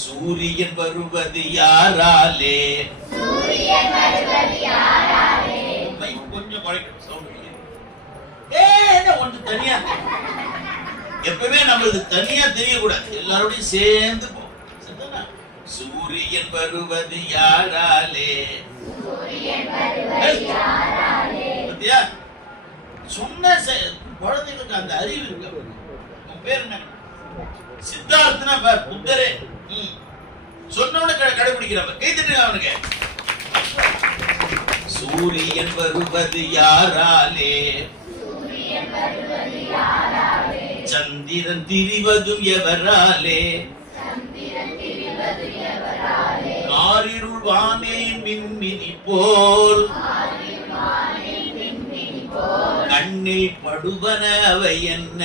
சூரியன் வருவது யாராலே? கொஞ்சம் கொஞ்சம் தனியா எப்பவுமே நம்மளுக்கு தனியா தெரியக்கூடாது, எல்லாரோடையும் சேர்ந்து போ. சூரியன் வருவது யாராலே? பத்தியா சொன்ன குழந்தைகளுக்கு அந்த அறிவு இருக்கு. உன் பேர் என்ன? சித்தார்த்தனா பார், புத்தரே. சொன்னவன கடைபிடிக்கிறவன் கை தட்டுங்க அவனுக்கு. சூரியன் வருவது யாராலே? சந்திரன் திரிவதும் எவராலே? காரிருள் வானே மின்மினி போல் கண்ணில் படுவன அவை என்ன?